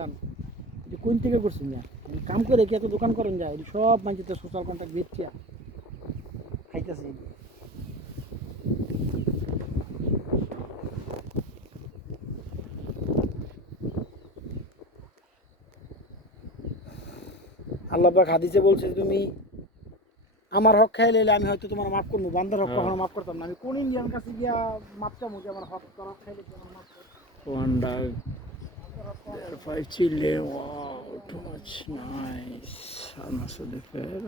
দোকান এটা কোন থেকে করছেন না কাম করে কি এত দোকান করেন যায় সব মানুষের সোশ্যাল কন্ট্যাক্ট বেচছে খাইতেছে আল্লাহ পাক হাদিসে বলছে তুমি আমার হক খাই লাইলে আমি হয়তো তোমার মাফ করবো বান্দার হক কখনো মাফ করতাম না আমি কোন ইন্ডিয়ান কাছে গিয়া মাপ চামু যে আমার হক তোর হক খাইলে কি আমার মাফ Wanda, five chile, wow, too much nice. I'm not so the fair.